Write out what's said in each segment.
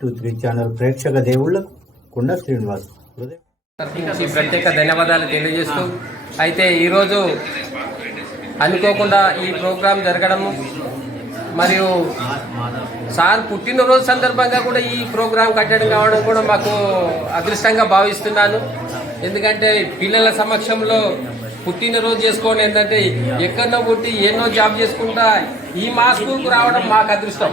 Three channel ప్రేక్షక దేవుళ్ళకు కుండ శ్రీనివాస్ ప్రత్యేక ధన్యవాదాలు తెలియజేస్తూ అయితే ఈరోజు అనుకోకుండా ఈ ప్రోగ్రాం జరగడము మరియు సార్ పుట్టినరోజు సందర్భంగా కూడా ఈ ప్రోగ్రాం కట్టడం కావడం కూడా మాకు అదృష్టంగా భావిస్తున్నాను. ఎందుకంటే పిల్లల సమక్షంలో పుట్టినరోజు చేసుకోవడం ఏంటంటే ఎక్కడో పుట్టి ఎన్నో జాబ్ చేసుకుంటా ఈ మాస్కు రావడం మాకు అదృష్టం.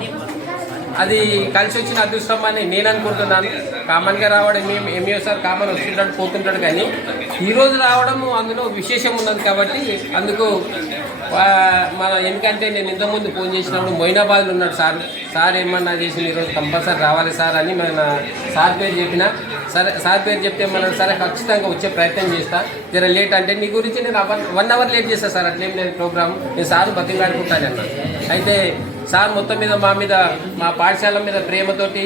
అది కలిసి వచ్చిన అదృష్టం అని నేను అనుకుంటున్నాను. కామన్గా రావడం మేము ఎంఏ సార్ కామన్ వస్తుంటాడు పోతుంటాడు కానీ ఈ రోజు రావడం అందులో విశేషం ఉన్నది కాబట్టి అందుకు మన ఎందుకంటే నేను ఇంతకుముందు ఫోన్ చేసినప్పుడు మొయినాబాద్లో ఉన్నాడు సార్. సార్ ఏమన్నా చేసిన ఈరోజు కంపల్సరీ రావాలి సార్ అని మన సార్ పేరు చెప్పిన సరే సార్ పేరు చెప్తే మనం సరే ఖచ్చితంగా వచ్చే ప్రయత్నం చేస్తా. జర లేట్ అంటే నీ గురించి నేను వన్ అవర్ లేట్ చేస్తాను సార్. అట్లేం లేదు ప్రోగ్రామ్. నేను సార్ బతిలాడుకుంటానన్నా అయితే సార్ మొత్తం మీద మా మీద మా పాఠశాల మీద ప్రేమతోటి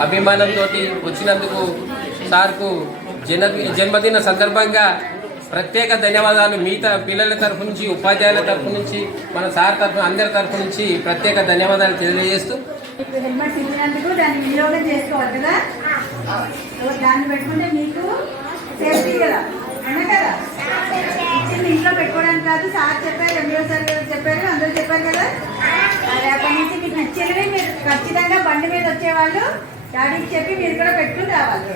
అభిమానంతో వచ్చినందుకు సార్కు జన జన్మదిన సందర్భంగా ప్రత్యేక ధన్యవాదాలు. మిగతా పిల్లల తరఫు నుంచి ఉపాధ్యాయుల తరఫు నుంచి మన సార్ తరఫు అందరి తరఫు నుంచి ప్రత్యేక ధన్యవాదాలు తెలియజేస్తూ. హెల్మెట్ ఇచ్చినందుకు దాన్ని వినియోగం చేసుకోవాలి కదా? దాన్ని పెట్టుకుంటే మీకు సేఫ్టీ కదా? అన్న కదా? ఇంట్లో పెట్టుకోవడానికి కాదు సార్ చెప్పారు ఎంఈఓ సార్ గారు చెప్పారు అందరూ చెప్పారు కదా? ఖచ్చితంగా బండి మీద వచ్చేవాళ్ళు డాడీకి చెప్పి మీరు కూడా పెట్టుకుని రావాలి.